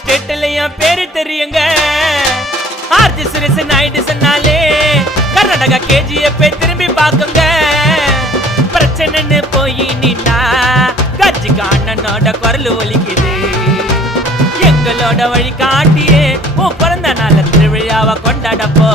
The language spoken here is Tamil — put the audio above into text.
ஸ்டேட்லயும் பேரு தெரியுங்க. ஆர்ஜி சுரேஷ் நாயுடு சொன்னாலே கர்நாடகா KGF திரும்பி பாக்குங்க. பிரச்சனைன்னு போய் நின்னா கட்சிக்கு அண்ணனோட குரல் ஒலிக்குது. எங்களோட வழி காட்டியே உன் பிறந்த நாள திருவிழாவை கொண்டாடப்போ